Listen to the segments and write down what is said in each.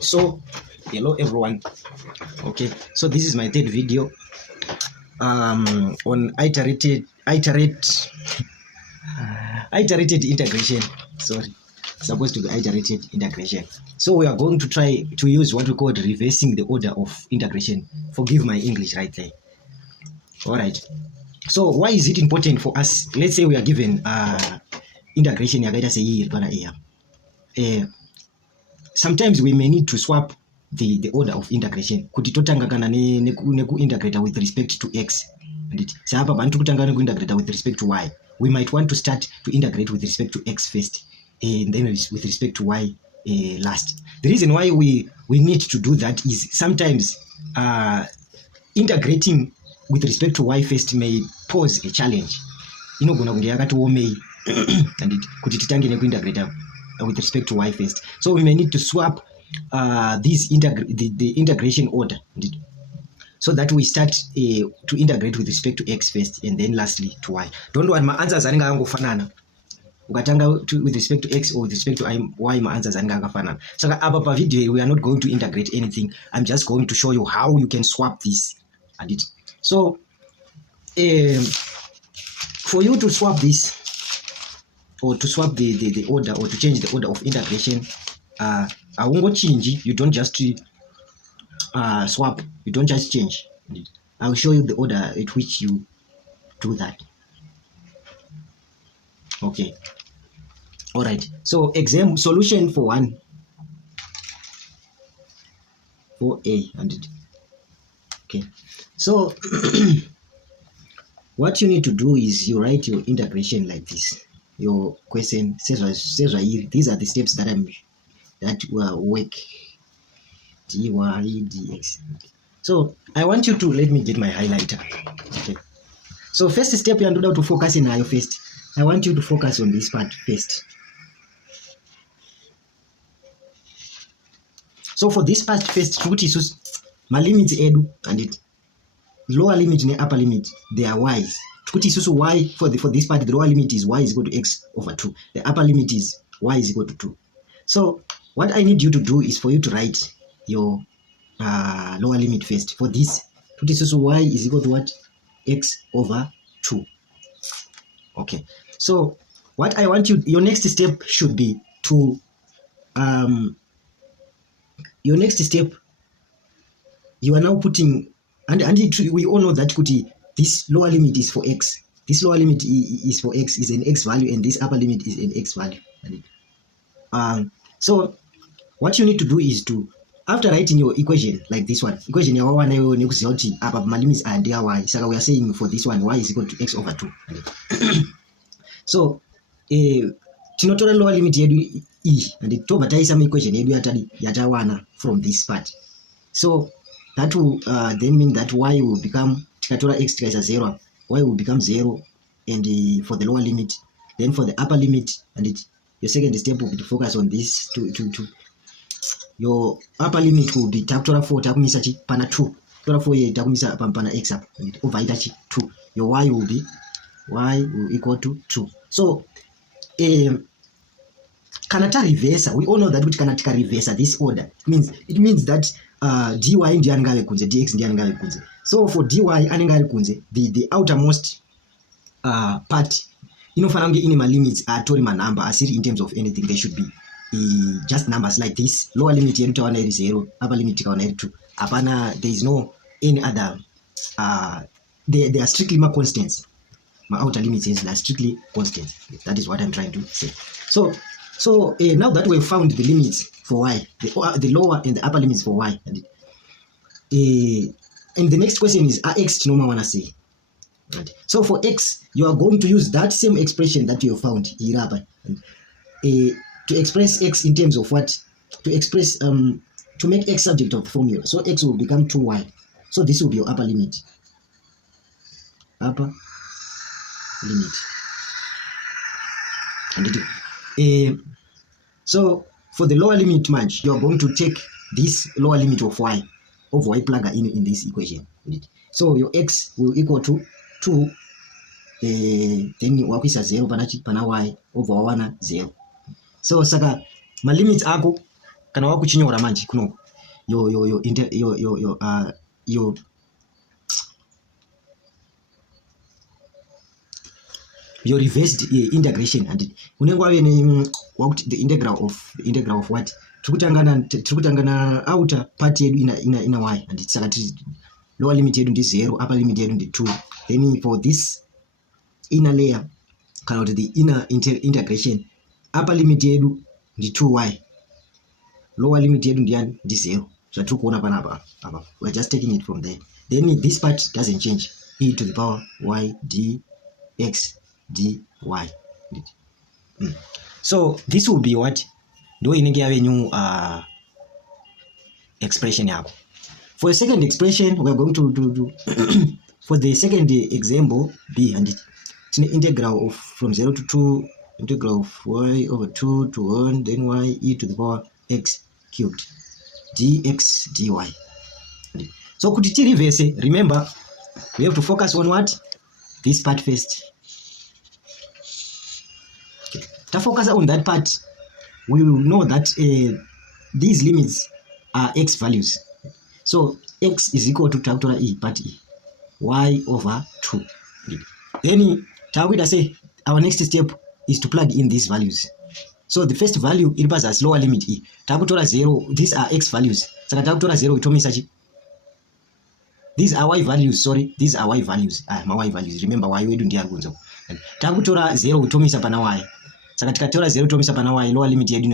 So hello everyone. Okay, so this is my third video on iterated integration. Sorry, supposed to be iterated integration. So we are going to try to use what we call reversing the order of integration. Forgive my English right there. All right, so why is it important for us? Let's say we are given integration yakaita sei pana here. Sometimes we may need to swap the order of integration kuti totanga kana neku integrate with respect to x, and sapa bantu kutanga neku integrate with respect to y. We might want to start to integrate with respect to x first and then with respect to y last. The reason why we need to do that is sometimes integrating with respect to y first may pose a challenge. Inogona kunge yakatiomei and kuti titange neku integrate with respect to y first. So we may need to swap the integration order so that we start to integrate with respect to x first and then lastly to y. Don't worry, my answers anenge angofanana. Ukatanga with respect to x or with respect to y, my answers anenge angofanana. So apa pa video we are not going to integrate anything. I'm just going to show you how you can swap this and it. So for you to swap this or to swap the order or to change the order of integration, I won't go change. You don't just swap. You don't just change. I'll show you the order at which you do that. Okay. All right. So exam solution for 1 for A and it. Okay. So what you need to do is you write your integration like this. Your question says these are the steps that will work dy dx. So I want you to let me get my highlighter. Okay. So first step you are to focus in your first. I want you to focus on this part first. So for this part first, my limits edu and it lower limit and upper limit, they are y's. Y for this part, the lower limit is y is equal to x over 2. The upper limit is y is equal to 2. So what I need you to do is for you to write your lower limit first. For this, y is equal to what? X over 2. Okay. So what I want you, your next step should be to your next step, you are now putting we all know that this lower limit is for x. This lower limit is for x, is an x value, and this upper limit is an x value. So what you need to do is to, after writing your equation like this one, equation ya one apa my limits are there y. So we are saying for this one y is equal to x over 2. So tinotora lower limit yedu e and tobataisa some equation yedu yatawana from this part. So that will then mean that y will become tikatora x tikaisa 0, y will become 0, and for the lower limit, then for the upper limit, and your second step will be to focus on this to your upper limit will be takutora 4 takumisa chi pana 2 tora 4 ye takumisa pana x up and over itachi 2. Your y will equal to 2. So kanata reverser, we all know that which kanata reverser this order it means that dy ndiye anenge kunze, dx ndiye anenge kunze. So for dy anenge kunze, the outermost part inofana kunge ine limits atori number asiri in terms of anything. They should be just numbers like this. Lower limit yedu tawana iri 0, upper limit ikaona iri 2. Apana, there is no any other they are strictly my constants. My outer limits are strictly constants. That is what I'm trying to say. So now that we've found the limits for y, the lower and the upper limits for y, and the next question is x to normal wanna say. Right. So for x, you are going to use that same expression that you have found here to express x in terms of what? To express to make x subject of the formula. So x will become 2y. So this will be your upper limit. Upper limit. And so for the lower limit match, you are going to take this lower limit of y plug in this equation. So your x will equal to 2, then wakwisa 0 pana y over 1 0. So saka ma limits ako kana wakuchinyora manje kuno your reversed integration and unenge wave wakuti the integral of what tikutangana outer part yedu ina y and saka lower limit yedu ndi 0 upper limit yedu ndi 2 then for this inner layer kana kuti the inner integration upper limit yedu ndi 2y lower limit yedu ndi 0 zvatiri kuona panapa apa we are just taking it from there then this part doesn't change e to the power y dx dy. So this will be what ndo inenge yave new expression yako. For a second expression we are going to do for the second example b and it's an integral of from 0 to 2 integral of y over 2 to 1 then y e to the power x cubed dx dy. So kuti ti reverse, remember we have to focus on what this part first. Okay. To focus on that part, we will know that these limits are x values. So x is equal to takutora e part e y over 2. Then tawida say our next step is to plug in these values. So the first value it passes as lower limit e. Takutora 0, these are x values. Saka takutora 0 itomi sachi. These are y values, sorry, these are y values. My y values. Remember y wedu ndi argunzo. Takutora 0 utomisa pana y. Saka tikatora 0 utomisa pana y, lower limit yedu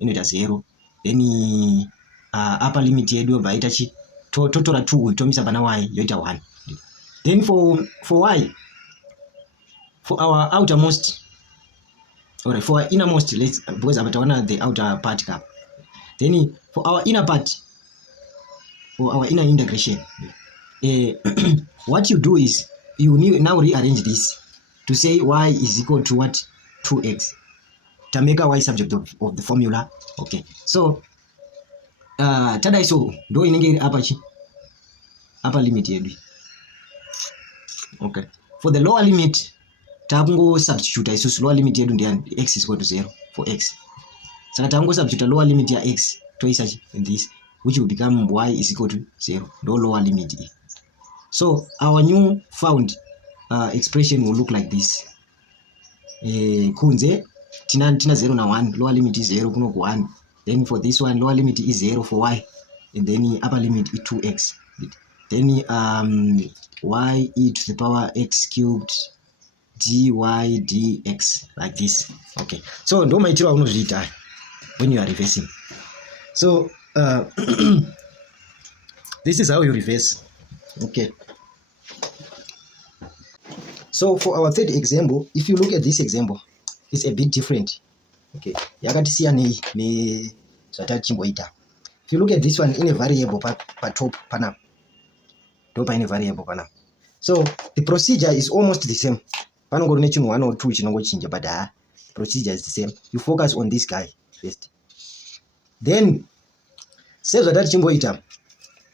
inoita 0. Then upper limit yedu baita chi totora 2 utomisa pana y yoita 1. Then for y, for our outermost, or for our innermost, let's because I'm talking the outer part cap. Then for our inner part, for our inner integration, what you do is you need now rearrange this to say y is equal to what 2x to make a y subject of the formula. Okay, so tada so do inenge upper limit yedu. Okay, for the lower limit takungo substitute isusu lower limit yedu ndiani x is equal to 0 for x. Saka takungo substitute lower limit ya x twice in this, which will become y is equal to 0 no lower limit e. So our new found expression will look like this. Kunze tina 0 na 1, lower limit is 0 kuno ku 1. Then for this one lower limit is 0 for y, and then upper limit is 2x. Then y e to the power x cubed dy dx like this. Okay, so ndo maitiro unozviita when you are reversing. So this is how you reverse. Okay, so for our third example, if you look at this example, it's a bit different. Okay, yakatisiya ne zvatati chimboita. If you look at this one, in a variable pa top panapa, top in a variable panapa. So the procedure is almost the same. Panongori ne chinhu 1 or 2 chinongochinja, but the procedure is the same. You focus on this guy first, then say zvatati chimboita.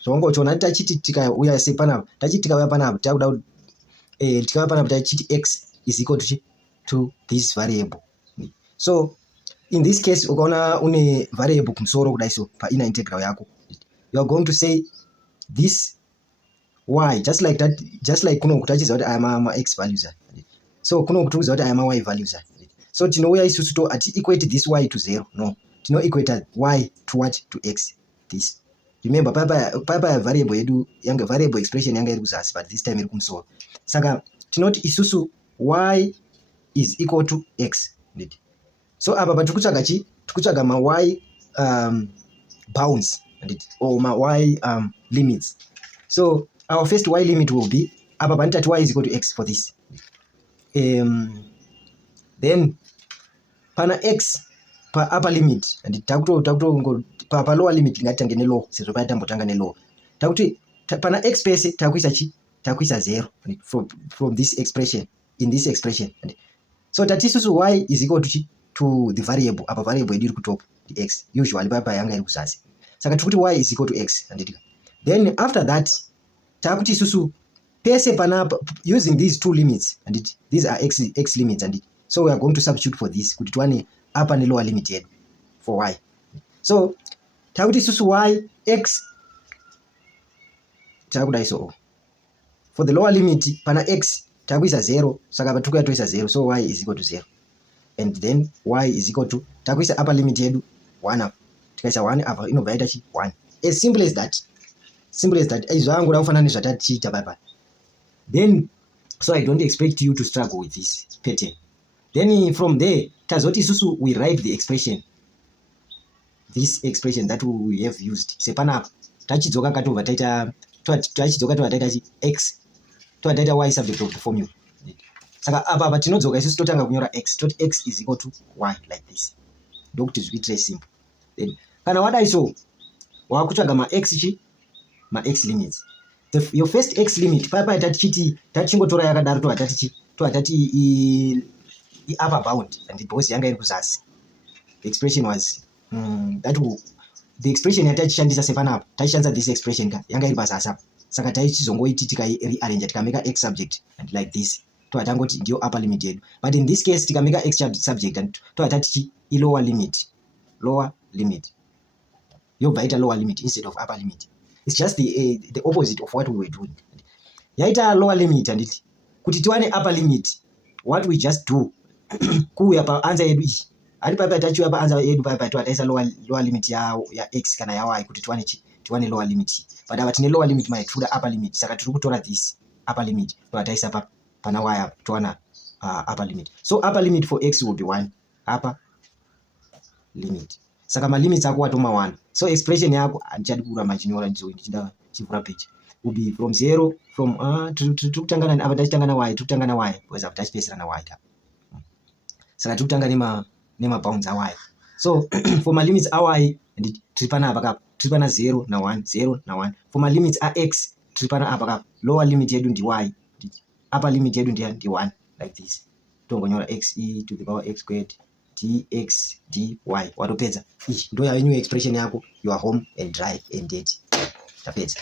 So wangochona tachiti tikauya sei panapa, tachiti tikauya panapa takuda tikauya panapa tachiti x is equal to this variable. So in this case ukaona une variable kumsoro kudai so pa inner integral yako, you are going to say this y just like that, just like kuno kutachiza kuti ama x values. So kuno kutukuza kuti ama y values. So tinouya isusu to ati equate this y to 0. No, tino equate y to what, to x. This, remember papa variable yedu yanga variable expression yanga iri kuzasi, but this time iri kumsoro. Saka tinoti isusu y is equal to x. So apa tikutsvaga ma y bounds or ma y limits. So our first y limit will be apa panitati y is equal to x for this. Then pana x pa upper limit and takuto pa lower limit ngatitange ne low, sezvo paya tambotanga ne low. Takuti pana x pese takuisa 0 from this expression, in this expression. So tatisusu y is equal to the variable, apa variable yedu iri kutop, the x, usually papa yanga iri kuzasi. Saka tikuti y is equal to x. Then after that takuti susu pese panapa using these two limits, and these are x limits, and so we are going to substitute for this kuti tuwane upper and lower limit yedu for y. So takuti susu y x takuda so for the lower limit pana x takuisa 0 saka patukuya toisa 0 so y is equal to 0 and then y is equal to takuisa upper limit yedu 1 up tikaisa 1 apa inobva yaita chi 1 as simple as that izvo angoda kufanana nezvatatichiita papa. Then so I don't expect you to struggle with this pattern. Then from there tazoti isusu we write the expression, this expression that we have used sepana tachidzoka katobva taita chi x totaita y subject of the formula. Saka apa tinodzoka isusu totanga kunyora x tot x is equal to y like this ndokuti zviitire simple. Then kana wadai so wakutsvaga ma x limits. Your first x limit papa tachingotora yakadaro tovatati upper bound and because yanga iri kuzasi. The expression was the expression yatachishandisa sepanapa tachishandisa this expression yanga iri pazasi apa saka taichizongoiti rearrange tikameka x subject and like this tovatangoti ndio upper limit yedu, but in this case tikameka x subject and tovatati lower limit yobva ita lower limit instead of upper limit. It's just the opposite of what we were doing. Yaita lower limit and it kuti tiwane upper limit, what we just do kuya pa answer yedu iyi ari papa tachiwa pa answer yedu papa toataisa lower limit ya x kana ya y kuti tiwane lower limit, but aba tine lower limit mai tuda upper limit saka tiri kutora this upper limit toataisa pa pana y towana upper limit. So upper limit for x will be 1 upper limit. Saka ma limits ako atoma 1. So expression yako andichadi kuramba chinyora ndichida chivura page will be from 0 from tukutangana apa tachitangana y because apa tachipesera na y ta. Saka tukutanga nema bounds a y. So for my limits a y and tripana apa tripana 0 na 1 0 na 1. For my limits a x tripana apa lower limit yedu ndi y, upper limit yedu ndi 1 like this. Tongonyora x e to the power x squared dx dy watopedza. Ndo yayo new expression yako, you are home and dry and dead. Tapedza.